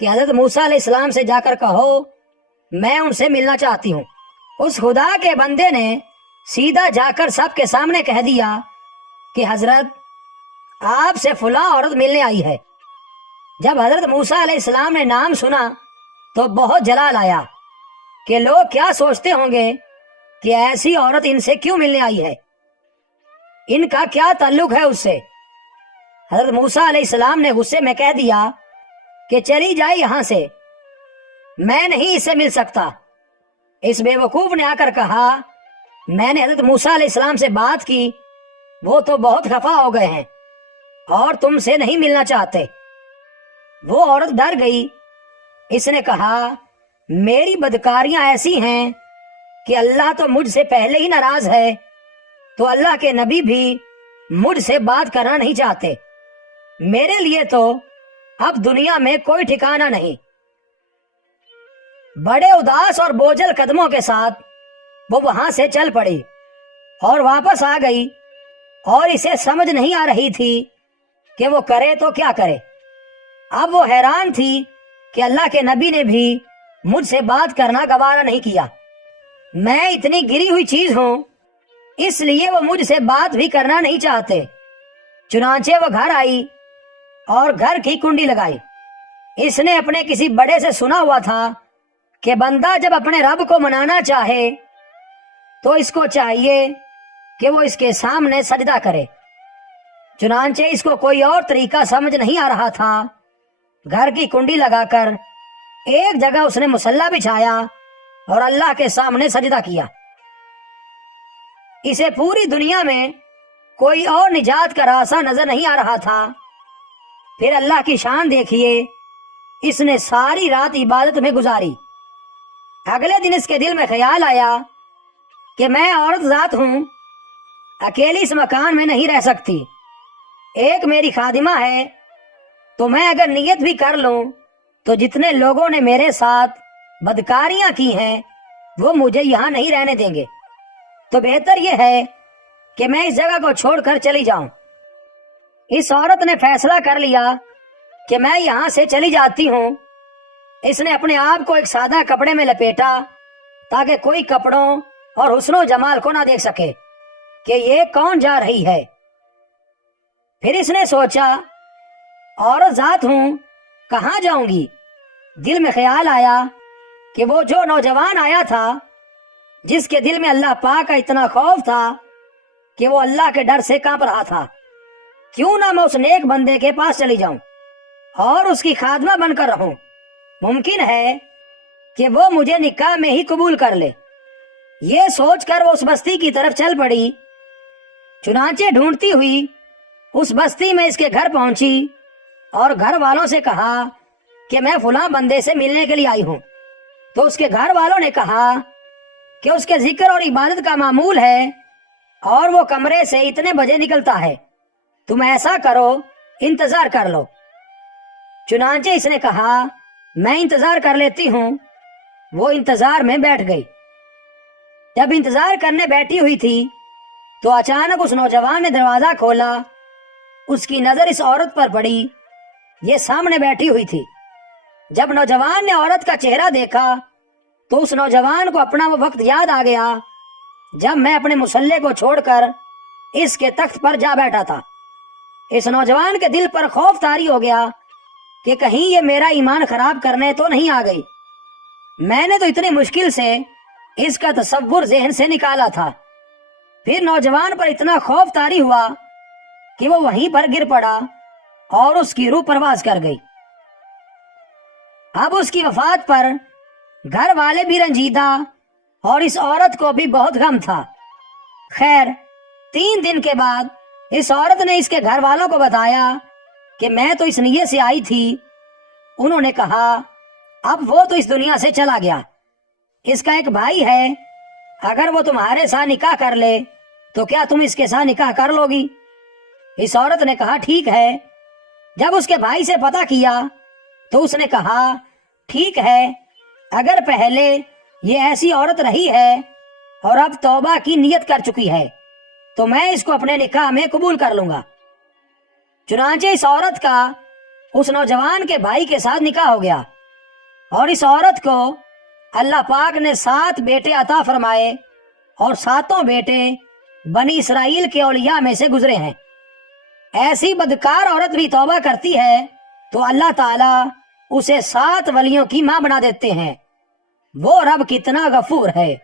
کہ حضرت موسیٰ علیہ السلام سے جا کر کہو میں ان سے ملنا چاہتی ہوں۔ اس خدا کے بندے نے سیدھا جا کر سب کے سامنے کہہ دیا کہ حضرت آپ سے فلاں عورت ملنے آئی ہے۔ جب حضرت موسیٰ علیہ السلام نے نام سنا تو بہت جلال آیا کہ لوگ کیا سوچتے ہوں گے کہ ایسی عورت ان سے کیوں ملنے آئی ہے، ان کا کیا تعلق ہے اس سے۔ حضرت موسیٰ علیہ السلام نے غصے میں کہہ دیا کہ چلی جائے یہاں سے، میں نہیں اس سے مل سکتا۔ اس بے وقوف نے آ کر کہا میں نے حضرت موسیٰ علیہ السلام سے بات کی، وہ تو بہت خفا ہو گئے ہیں اور تم سے نہیں ملنا چاہتے۔ وہ عورت ڈر گئی۔ اس نے کہا میری بدکاریاں ایسی ہیں کہ اللہ تو مجھ سے پہلے ہی ناراض ہے، تو اللہ کے نبی بھی مجھ سے بات کرنا نہیں چاہتے۔ میرے لیے تو اب دنیا میں کوئی ٹھکانہ نہیں۔ بڑے اداس اور بوجھل قدموں کے ساتھ وہ وہاں سے چل پڑی اور واپس آ گئی، اور اسے سمجھ نہیں آ رہی تھی کہ وہ کرے تو کیا کرے۔ اب وہ حیران تھی کہ اللہ کے نبی نے بھی مجھ سے بات کرنا گوارا نہیں کیا۔ میں اتنی گری ہوئی چیز ہوں، اس لیے وہ مجھ سے بات بھی کرنا نہیں چاہتے۔ چنانچہ وہ گھر آئی اور گھر کی کنڈی لگائی۔ اس نے اپنے کسی بڑے سے سنا ہوا تھا کہ بندہ جب اپنے رب کو منانا چاہے تو اس کو چاہیے کہ وہ اس کے سامنے سجدہ کرے۔ چنانچہ اس کو کوئی اور طریقہ سمجھ نہیں آ رہا تھا۔ گھر کی کنڈی لگا کر ایک جگہ اس نے مصلی بچھایا اور اللہ کے سامنے سجدہ کیا۔ اسے پوری دنیا میں کوئی اور نجات کا راستہ نظر نہیں آ رہا تھا۔ پھر اللہ کی شان دیکھیے، اس نے ساری رات عبادت میں گزاری۔ اگلے دن اس کے دل میں خیال آیا کہ میں عورت ذات ہوں، اکیلی اس مکان میں نہیں رہ سکتی، ایک میری خادمہ ہے، تو میں اگر نیت بھی کر لوں تو جتنے لوگوں نے میرے ساتھ بدکاریاں کی ہیں وہ مجھے یہاں نہیں رہنے دیں گے، تو بہتر یہ ہے کہ میں اس جگہ کو چھوڑ کر چلی جاؤں۔ اس عورت نے فیصلہ کر لیا کہ میں یہاں سے چلی جاتی ہوں۔ اس نے اپنے آپ کو ایک سادہ کپڑے میں لپیٹا تاکہ کوئی کپڑوں اور حسن و جمال کو نہ دیکھ سکے کہ یہ کون جا رہی ہے۔ پھر اس نے سوچا عورت ذات ہوں، کہاں جاؤں گی؟ دل میں خیال آیا کہ وہ جو نوجوان آیا تھا جس کے دل میں اللہ پاک کا اتنا خوف تھا کہ وہ اللہ کے ڈر سے کانپ رہا تھا، کیوں نہ میں اس نیک بندے کے پاس چلی جاؤں اور اس کی خادمہ بن کر رہوں، ممکن ہے کہ وہ مجھے نکاح میں ہی قبول کر لے۔ یہ سوچ کر وہ اس بستی کی طرف چل پڑی۔ چنانچہ ڈھونڈتی ہوئی اس بستی میں اس کے گھر پہنچی اور گھر والوں سے کہا کہ میں فلاں بندے سے ملنے کے لیے آئی ہوں۔ تو اس کے گھر والوں نے کہا کہ اس کے ذکر اور عبادت کا معمول ہے اور وہ کمرے سے اتنے بجے نکلتا ہے، تم ایسا کرو انتظار کر لو۔ چنانچہ اس نے کہا میں انتظار کر لیتی ہوں۔ وہ انتظار میں بیٹھ گئی۔ جب انتظار کرنے بیٹھی ہوئی تھی تو اچانک اس نوجوان نے دروازہ کھولا۔ اس کی نظر اس عورت پر پڑی، یہ سامنے بیٹھی ہوئی تھی۔ جب نوجوان نے عورت کا چہرہ دیکھا تو اس نوجوان کو اپنا وہ وقت یاد آ گیا جب میں اپنے مصلی کو چھوڑ کر اس کے تخت پر جا بیٹھا تھا۔ اس نوجوان کے دل پر خوف طاری ہو گیا کہ کہیں یہ میرا ایمان خراب کرنے تو نہیں آ گئی۔ میں نے تو اتنی مشکل سے اس کا تصور ذہن سے نکالا تھا۔ پھر نوجوان پر اتنا خوف طاری ہوا کہ وہ وہیں پر گر پڑا اور اس کی روح پرواز کر گئی۔ اب اس کی وفات پر گھر والے بھی رنجیدہ اور اس عورت کو بھی بہت غم تھا۔ خیر 3 دن کے بعد اس عورت نے اس کے گھر والوں کو بتایا کہ میں تو اس نیت سے آئی تھی۔ انہوں نے کہا اب وہ تو اس دنیا سے چلا گیا، اس کا ایک بھائی ہے، اگر وہ تمہارے ساتھ نکاح کر لے تو کیا تم اس کے ساتھ نکاح کر لو گی؟ اس عورت نے کہا ٹھیک ہے۔ جب اس کے بھائی سے پتہ کیا تو اس نے کہا ٹھیک ہے، اگر پہلے یہ ایسی عورت رہی ہے اور اب توبہ کی نیت کر چکی ہے تو میں اس کو اپنے نکاح میں قبول کر لوں گا۔ چنانچہ اس عورت کا اس نوجوان کے بھائی کے ساتھ نکاح ہو گیا، اور اس عورت کو اللہ پاک نے 7 بیٹے عطا فرمائے، اور 7 بیٹے بنی اسرائیل کے اولیاء میں سے گزرے ہیں۔ ایسی بدکار عورت بھی توبہ کرتی ہے تو اللہ تعالیٰ اسے 7 ولیوں کی ماں بنا دیتے ہیں۔ وہ رب کتنا غفور ہے۔